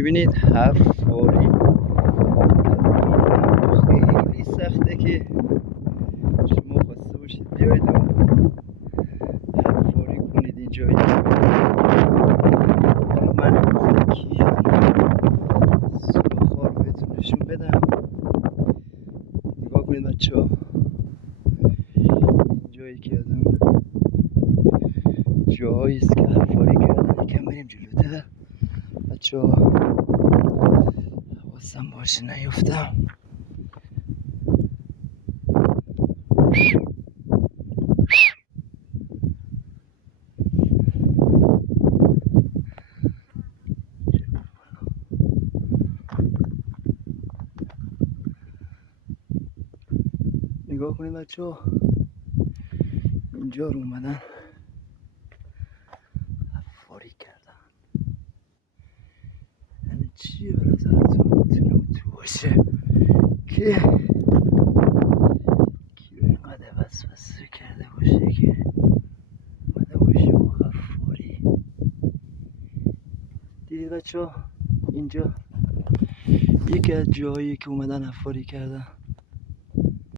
میبینید حفاری خیلی سخته که شما خواسته باشید بیاید و حفاری کنید اینجا. من سوخار بهتون نشون بدم. نگاه کنید بچه ها، اینجا یکی از اون جاهایی است که حفاری کردن. یکم بریم جلوتر بچه ها، حواسم باشه نیفتم. نگاه کنید بچه ها، اینجا رو اومدن حفاری کردن. یعنی چیه به نظرتون میتونه تو باشه که کیو اینقدر وسوسه کرده باشه که اومده باشه و حفاری. دیدید بچه ها، اینجا یکی از جاهایی که اومدن حفاری کردن.